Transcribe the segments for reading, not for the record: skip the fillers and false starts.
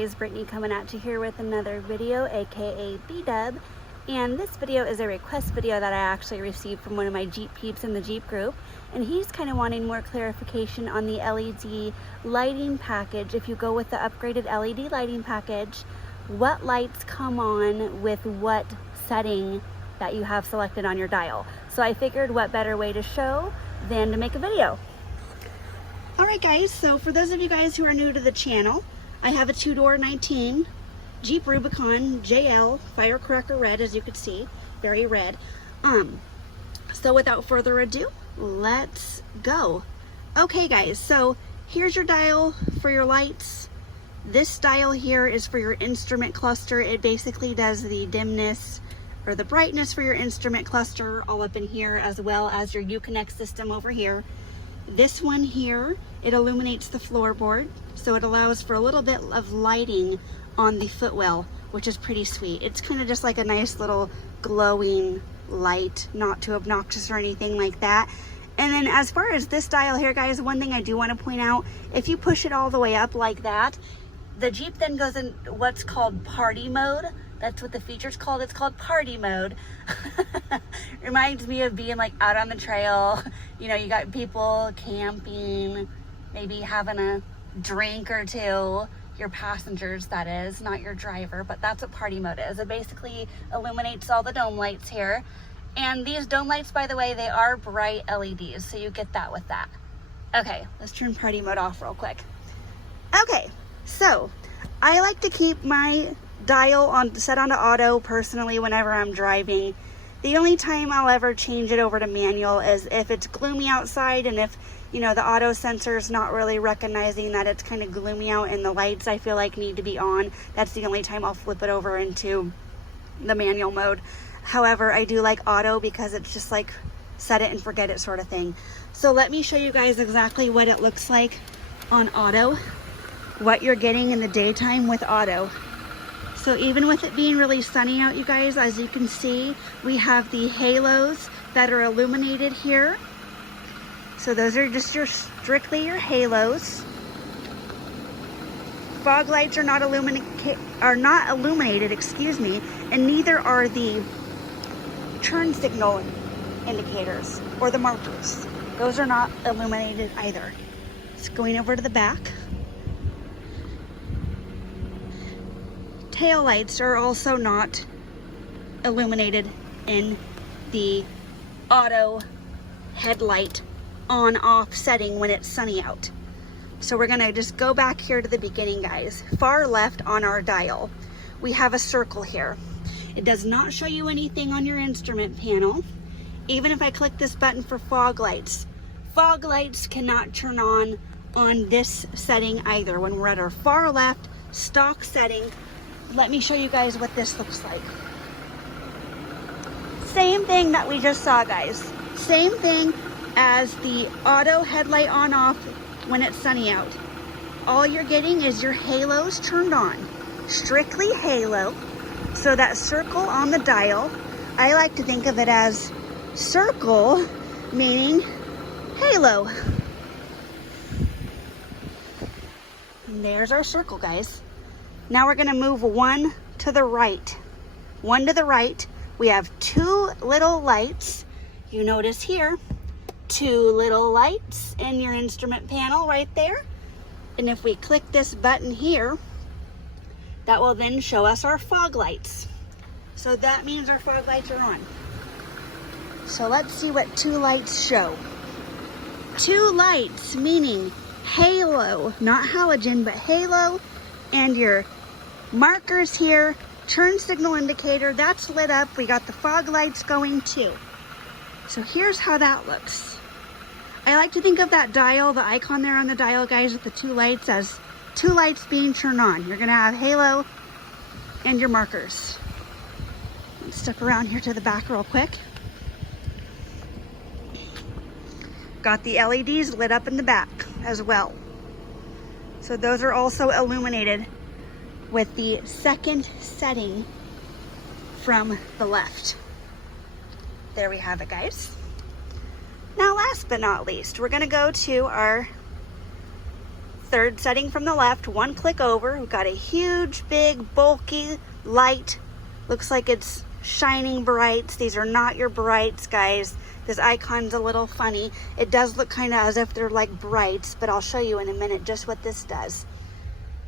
Brittany coming at you here with another video, aka B-Dub, and this video is a request video that I actually received from one of my Jeep peeps in the Jeep group, and he's kind of wanting more clarification on the LED lighting package. If you go with the upgraded LED lighting package, what lights come on with what setting that you have selected on your dial. So I figured what better way to show than to make a video. Alright guys, so for those of you guys who are new to the channel, I have a two-door 19 Jeep Rubicon JL firecracker red, as you can see, very red. So without further ado, let's go. Okay guys, so here's your dial for your lights. This dial here is for your instrument cluster. It basically does the dimness or the brightness for your instrument cluster all up in here, as well as your Uconnect system over here. This one here, it illuminates the floorboard, so it allows for a little bit of lighting on the footwell, which is pretty sweet. It's kind of just like a nice little glowing light, not too obnoxious or anything like that. And then as far as this dial here, guys, one thing I do want to point out, if you push it all the way up like that, the Jeep then goes in what's called party mode. That's what the feature's called. It's called party mode. Reminds me of being like out on the trail. You know, you got people camping, maybe having a drink or two. Your passengers, that is, not your driver, but that's what party mode is. It basically illuminates all the dome lights here. And these dome lights, by the way, they are bright LEDs, so you get that with that. Okay, let's turn party mode off real quick. Okay, so I like to keep my dial set onto auto personally whenever I'm driving. The only time I'll ever change it over to manual is if it's gloomy outside, and if, you know, the auto sensor is not really recognizing that it's kind of gloomy out and the lights I feel like need to be on. That's the only time I'll flip it over into the manual mode. However, I do like auto because it's just like set it and forget it sort of thing. So let me show you guys exactly what it looks like on auto, what you're getting in the daytime with auto. So even with it being really sunny out, you guys, as you can see, we have the halos that are illuminated here. So those are just strictly your halos. Fog lights are not illuminated, excuse me, and neither are the turn signal indicators or the markers. Those are not illuminated either. Just going over to the back. Tail lights are also not illuminated in the auto headlight on off setting when it's sunny out. So we're gonna just go back here to the beginning, guys. Far left on our dial, we have a circle here. It does not show you anything on your instrument panel. Even if I click this button for fog lights cannot turn on this setting either. When we're at our far left stock setting, let me show you guys what this looks like. Same thing that we just saw, guys. Same thing as the auto headlight on off when it's sunny out. All you're getting is your halos turned on. Strictly halo. So that circle on the dial, I like to think of it as circle, meaning halo. And there's our circle, guys. Now we're gonna move one to the right. One to the right, we have two little lights. You notice here, two little lights in your instrument panel right there. And if we click this button here, that will then show us our fog lights. So that means our fog lights are on. So let's see what two lights show. Two lights, meaning halo, not halogen, but halo, and your markers here, turn signal indicator, that's lit up. We got the fog lights going too. So here's how that looks. I like to think of that dial, the icon there on the dial, guys, with the two lights, as two lights being turned on. You're gonna have halo and your markers. Let's step around here to the back real quick. Got the LEDs lit up in the back as well. So those are also illuminated with the second setting from the left. There we have it, guys. Now last but not least, we're gonna go to our third setting from the left, one click over. We've got a huge, big, bulky light. Looks like it's shining brights. These are not your brights, guys. This icon's a little funny. It does look kind of as if they're like brights, but I'll show you in a minute just what this does.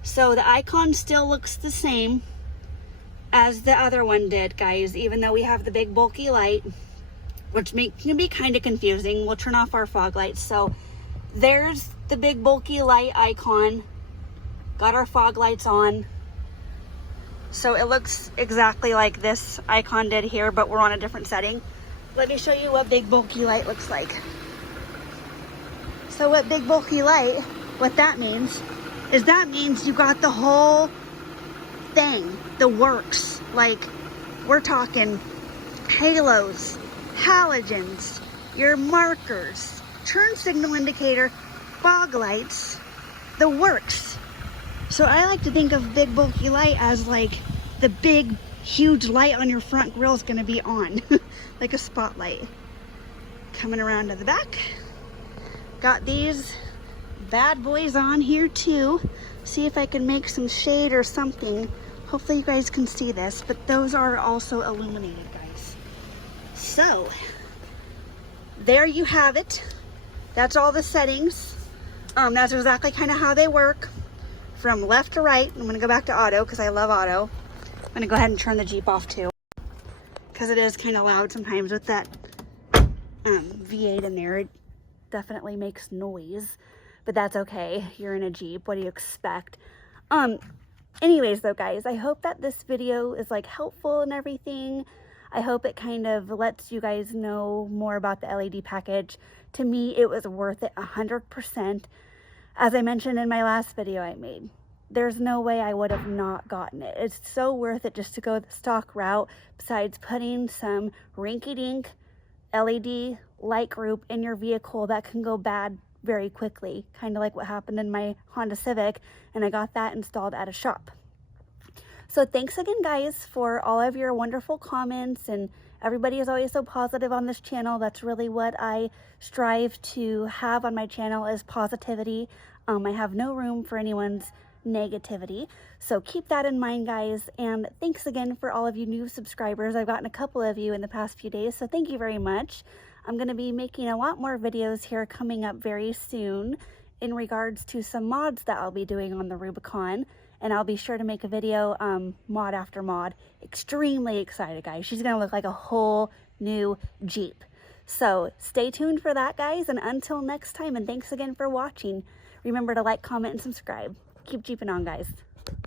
So the icon still looks the same as the other one did, guys, even though we have the big bulky light, which can be kind of confusing. We'll turn off our fog lights. So there's the big bulky light icon. Got our fog lights on. So it looks exactly like this icon did here, but we're on a different setting. Let me show you what big bulky light looks like. So what big bulky light, what that means is that means you got the whole thing, the works. Like, we're talking halos, halogens, your markers, turn signal indicator, fog lights, the works. So I like to think of big bulky light as like the big huge light on your front grille is going to be on. Like a spotlight. Coming around to the back, got these bad boys on here too. See if I can make some shade or something. Hopefully you guys can see this, but those are also illuminated, guys. So there you have it. That's all the settings. That's exactly kind of how they work from left to right. I'm gonna go back to auto because I love auto. I'm gonna go ahead and turn the Jeep off too, because it is kind of loud sometimes with that V8 in there. It definitely makes noise, but that's okay. You're in a Jeep. What do you expect? Anyways though, guys, I hope that this video is like helpful and everything. I hope it kind of lets you guys know more about the LED package. To me, it was worth it 100%. As I mentioned in my last video I made, there's no way I would have not gotten it. It's so worth it just to go the stock route, besides putting some rinky-dink LED light group in your vehicle that can go bad very quickly, kind of like what happened in my Honda Civic, and I got that installed at a shop. So thanks again, guys, for all of your wonderful comments, and everybody is always so positive on this channel. That's really what I strive to have on my channel, is positivity. I have no room for anyone's negativity, so keep that in mind, guys. And thanks again for all of you new subscribers. I've gotten a couple of you in the past few days, so thank you very much. I'm going to be making a lot more videos here coming up very soon in regards to some mods that I'll be doing on the Rubicon, and I'll be sure to make a video mod after mod. Extremely excited, guys. She's going to look like a whole new Jeep. So stay tuned for that, guys, and until next time, and thanks again for watching. Remember to like, comment, and subscribe. Keep Jeeping on, guys.